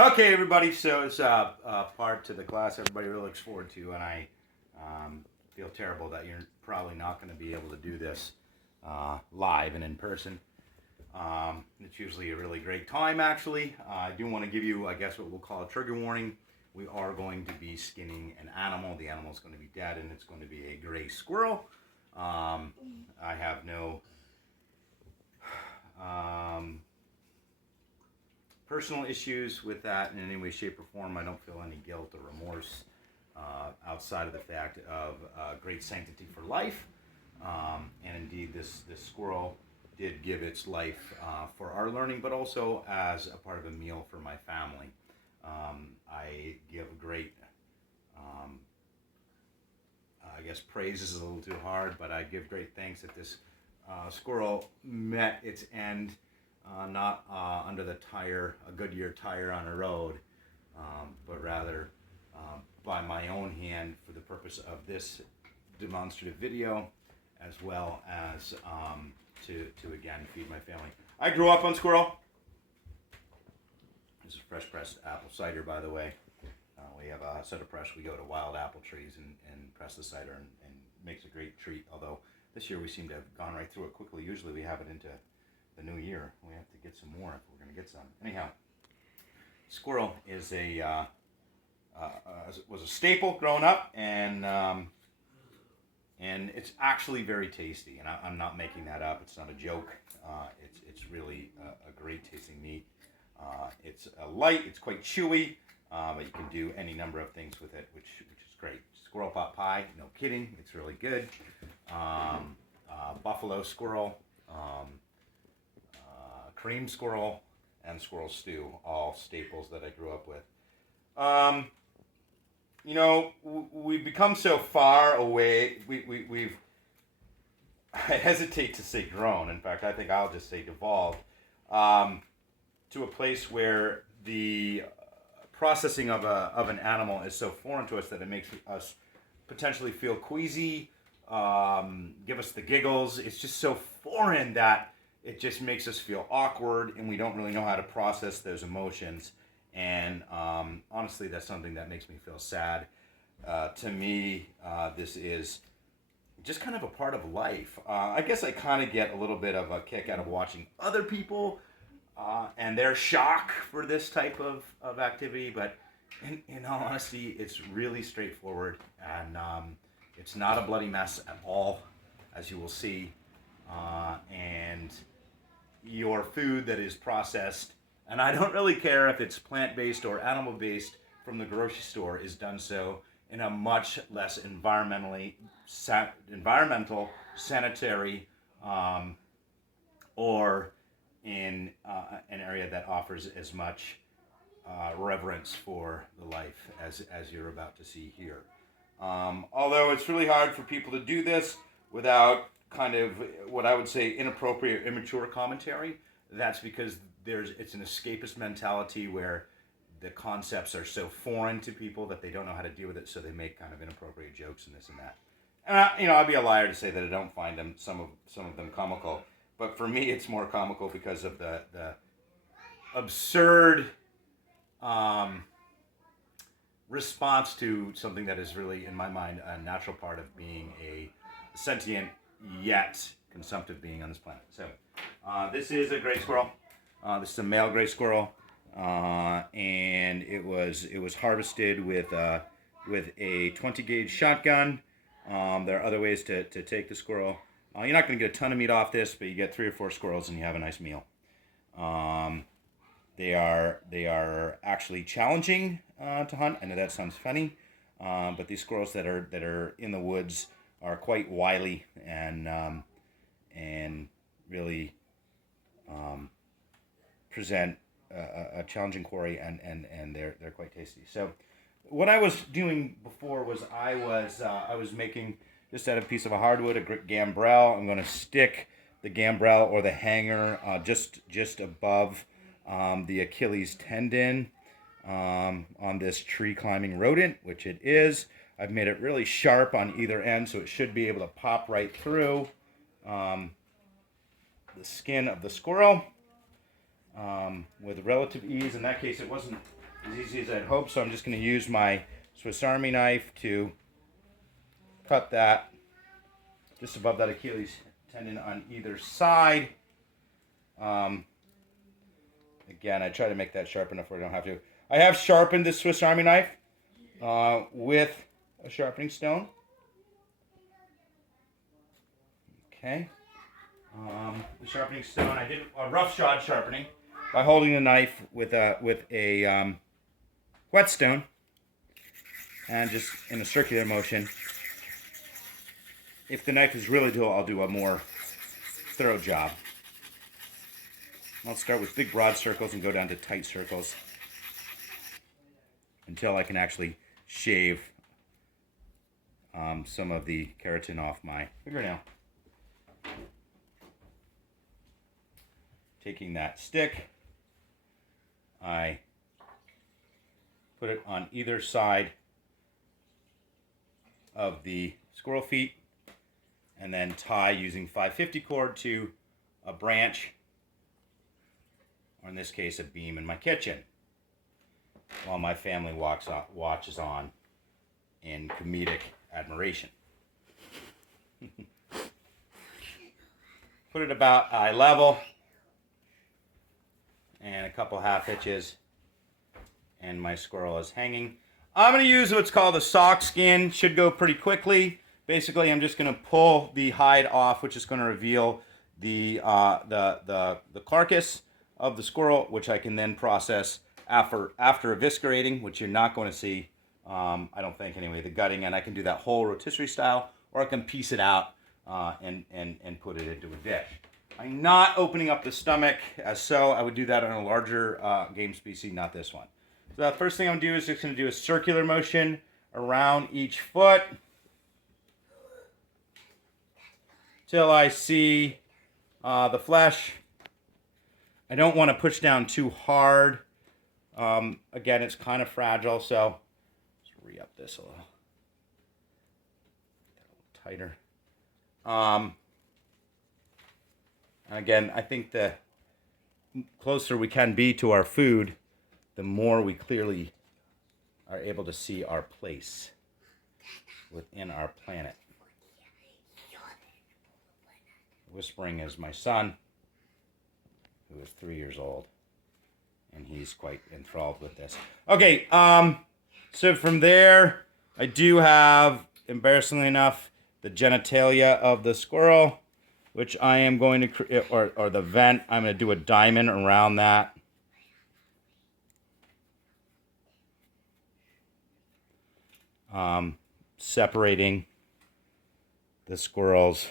Okay, everybody. So it's part to the class everybody really looks forward to, and I feel terrible that you're probably not going to be able to do this live and in person. It's usually a really great time, actually. I do want to give you, I guess, what we'll call a trigger warning. We are going to be skinning an animal. The animal is going to be dead, and it's going to be a gray squirrel. I have no personal issues with that in any way, shape, or form. I don't feel any guilt or remorse outside of the fact of great sanctity for life. And indeed, this squirrel did give its life for our learning, but also as a part of a meal for my family. I give great, I guess praise is a little too hard, but I give great thanks that this squirrel met its end, not under the tire, a Goodyear tire on a road, but rather by my own hand for the purpose of this demonstrative video, as well as to again feed my family. I grew up on squirrel. This is fresh pressed apple cider, by the way. We have a cider press. We go to wild apple trees and press the cider, and makes a great treat. Although this year we seem to have gone right through it quickly. Usually we have it into the new year. We have to get some more if we're going to get some. Anyhow, squirrel is was a staple growing up, and it's actually very tasty. And I'm not making that up. It's not a joke. It's really a great tasting meat. It's light. It's quite chewy, but you can do any number of things with it, which is great. Squirrel pot pie, no kidding. It's really good. Buffalo squirrel. Cream squirrel, and squirrel stew, all staples that I grew up with. We've become so far away. We've I hesitate to say grown. In fact, I think I'll just say devolved to a place where the processing of an animal is so foreign to us that it makes us potentially feel queasy, give us the giggles. It's just so foreign that it just makes us feel awkward, and we don't really know how to process those emotions. And honestly, that's something that makes me feel sad. To me, this is just kind of a part of life. I guess I kind of get a little bit of a kick out of watching other people and their shock for this type of activity. But in all honesty, it's really straightforward, and it's not a bloody mess at all, as you will see. And your food that is processed, and I don't really care if it's plant-based or animal-based from the grocery store, is done so in a much less environmental, sanitary, or in an area that offers as much reverence for the life as you're about to see here. Although it's really hard for people to do this without kind of what I would say inappropriate, immature commentary. That's because it's an escapist mentality where the concepts are so foreign to people that they don't know how to deal with it, so they make kind of inappropriate jokes and this and that. And I'd be a liar to say that I don't find some of them comical, but for me it's more comical because of the absurd response to something that is really, in my mind, a natural part of being a sentient yet consumptive being on this planet. So this is a gray squirrel. This is a male gray squirrel, and it was harvested with a 20 gauge shotgun. There are other ways to take the squirrel. You're not going to get a ton of meat off this, but you get 3 or 4 squirrels and you have a nice meal. They are actually challenging to hunt. I know that sounds funny, but these squirrels that are in the woods are quite wily and really present a challenging quarry, and they're quite tasty. So what I was doing before was I was making, just out of a piece of a hardwood, a gambrel. I'm going to stick the gambrel or the hanger just above the Achilles tendon on this tree climbing rodent, which it is. I've made it really sharp on either end, so it should be able to pop right through the skin of the squirrel with relative ease. In that case, it wasn't as easy as I'd hope. So I'm just going to use my Swiss Army knife to cut that just above that Achilles tendon on either side. Again, I try to make that sharp enough where I don't have to. I have sharpened the Swiss Army knife with a sharpening stone. Okay. The sharpening stone, I did a roughshod sharpening by holding the knife with a whetstone and just in a circular motion. If the knife is really dull, I'll do a more thorough job. I'll start with big broad circles and go down to tight circles until I can actually shave some of the keratin off my fingernail. Taking that stick, I put it on either side of the squirrel feet and then tie using 550 cord to a branch, or in this case a beam in my kitchen, while my family watches on in comedic admiration. Put it about eye level and a couple half hitches, and my squirrel is hanging. I'm going to use what's called a sock skin. Should go pretty quickly. Basically, I'm just going to pull the hide off, which is going to reveal the carcass of the squirrel, which I can then process after eviscerating, which you're not going to see, I don't think anyway, the gutting, and I can do that whole rotisserie style, or I can piece it out and put it into a dish. I'm not opening up the stomach, as so I would do that on a larger game species, not this one. So the first thing I'm going to do is just going to do a circular motion around each foot till I see the flesh. I don't want to push down too hard. Again, it's kind of fragile, so let's re-up this a little tighter. And again, I think the closer we can be to our food, the more we clearly are able to see our place within our planet. Whispering is my son, who is 3 years old, and he's quite enthralled with this. Okay, so from there, I do have, embarrassingly enough, the genitalia of the squirrel, which I am going to, or the vent, I'm going to do a diamond around that. Separating the squirrel's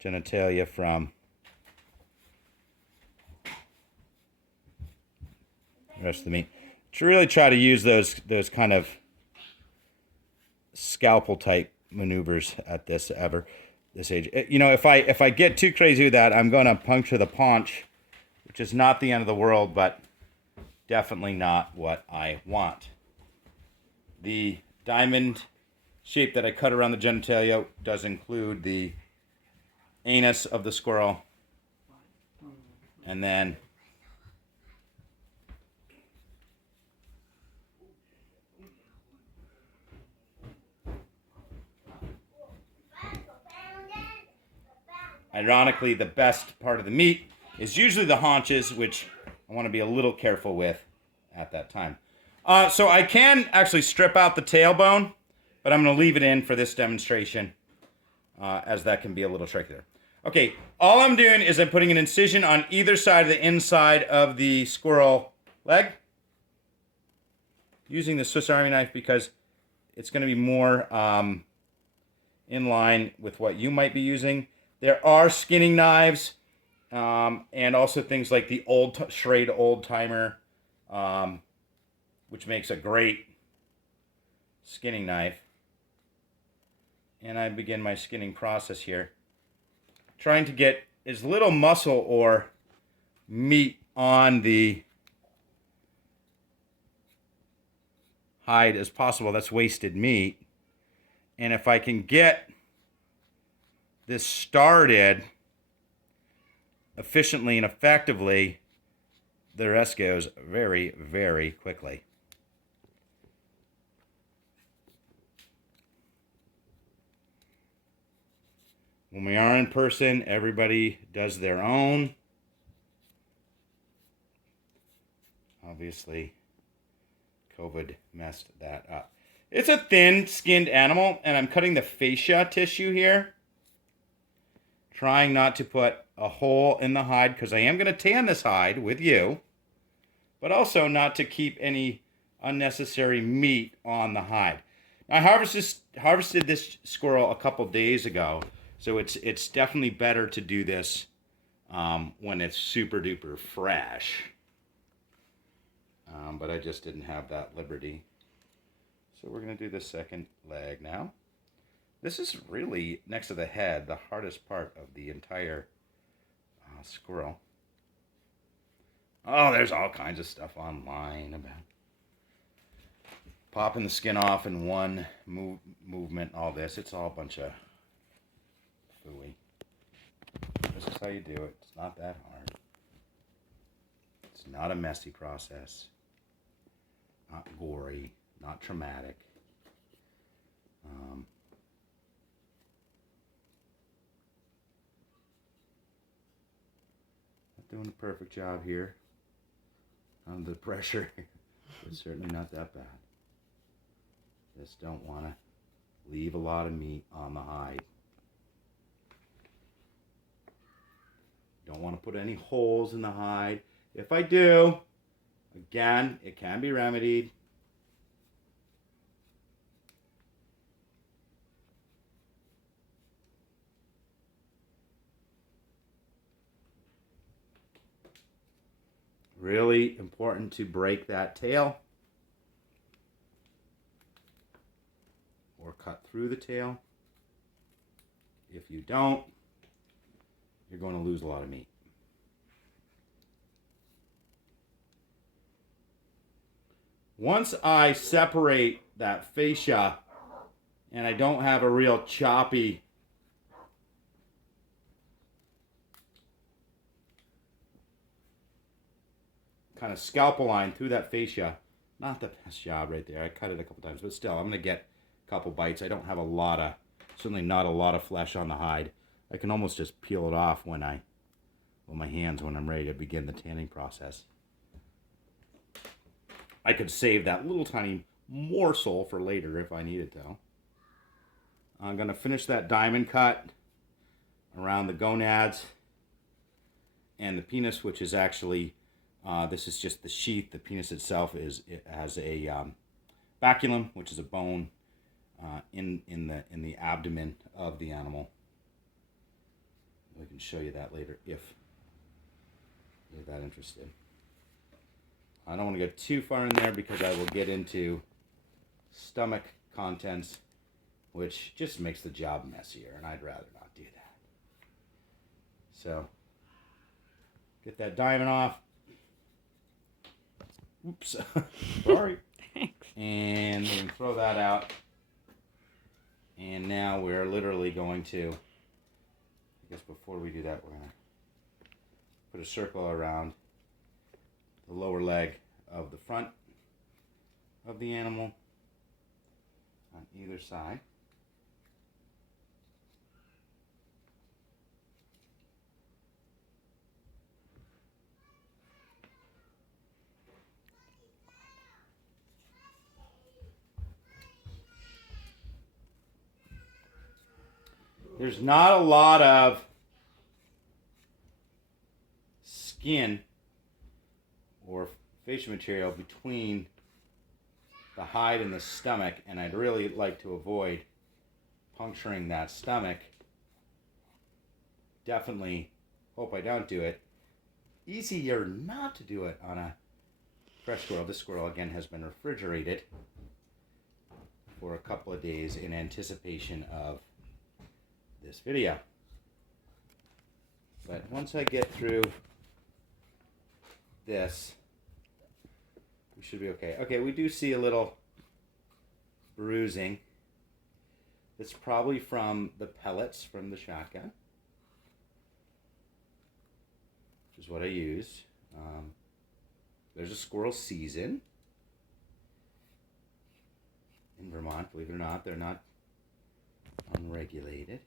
genitalia from the rest of the meat. To really try to use those kind of scalpel type maneuvers at this age. You know, if I get too crazy with that, I'm going to puncture the paunch, which is not the end of the world, but definitely not what I want. The diamond shape that I cut around the genitalia does include the anus of the squirrel, and then ironically, the best part of the meat is usually the haunches, which I want to be a little careful with at that time. So I can actually strip out the tailbone, but I'm going to leave it in for this demonstration, as that can be a little trickier. Okay, all I'm doing is I'm putting an incision on either side of the inside of the squirrel leg, using the Swiss Army knife because it's going to be more in line with what you might be using. There are skinning knives, and also things like the Schrade Old Timer, which makes a great skinning knife. And I begin my skinning process here, trying to get as little muscle or meat on the hide as possible. That's wasted meat. And if I can get this started efficiently and effectively, the rest goes very, very quickly. When we are in person, everybody does their own. Obviously, COVID messed that up. It's a thin-skinned animal, and I'm cutting the fascia tissue here. Trying not to put a hole in the hide, because I am going to tan this hide with you. But also not to keep any unnecessary meat on the hide. I harvested this squirrel a couple days ago, so it's definitely better to do this when it's super duper fresh. But I just didn't have that liberty. So we're going to do the second leg now. This is really, next to the head, the hardest part of the entire squirrel. Oh, there's all kinds of stuff online about popping the skin off in one movement, all this. It's all a bunch of phooey. This is how you do it. It's not that hard. It's not a messy process. Not gory. Not traumatic. Not doing a perfect job here. Under the pressure. It's certainly not that bad. Just don't want to leave a lot of meat on the hide. Don't want to put any holes in the hide. If I do, again, it can be remedied. Really important to break that tail or cut through the tail. If you don't, you're going to lose a lot of meat. Once I separate that fascia and I don't have a real choppy kind of scalpel line through that fascia, not the best job right there. I cut it a couple times, but still, I'm going to get a couple bites. I don't have a lot of, certainly not a lot of flesh on the hide. I can almost just peel it off with my hands when I'm ready to begin the tanning process. I could save that little tiny morsel for later if I needed to. I'm going to finish that diamond cut around the gonads and the penis, which is actually, this is just the sheath. The penis itself has a baculum, which is a bone in the abdomen of the animal. I can show you that later if you're that interested. I don't want to go too far in there because I will get into stomach contents, which just makes the job messier, and I'd rather not do that. So, get that diamond off. Oops. Sorry. Thanks. And we can throw that out. And now we're literally going to, I guess before we do that, we're going to put a circle around the lower leg of the front of the animal on either side. There's not a lot of skin or facial material between the hide and the stomach, and I'd really like to avoid puncturing that stomach. Definitely hope I don't do it. Easier not to do it on a fresh squirrel. This squirrel, again, has been refrigerated for a couple of days in anticipation of this video. But once I get through this, we should be okay. Okay, we do see a little bruising. It's probably from the pellets from the shotgun, which is what I used. There's a squirrel season in Vermont. Believe it or not, they're not unregulated.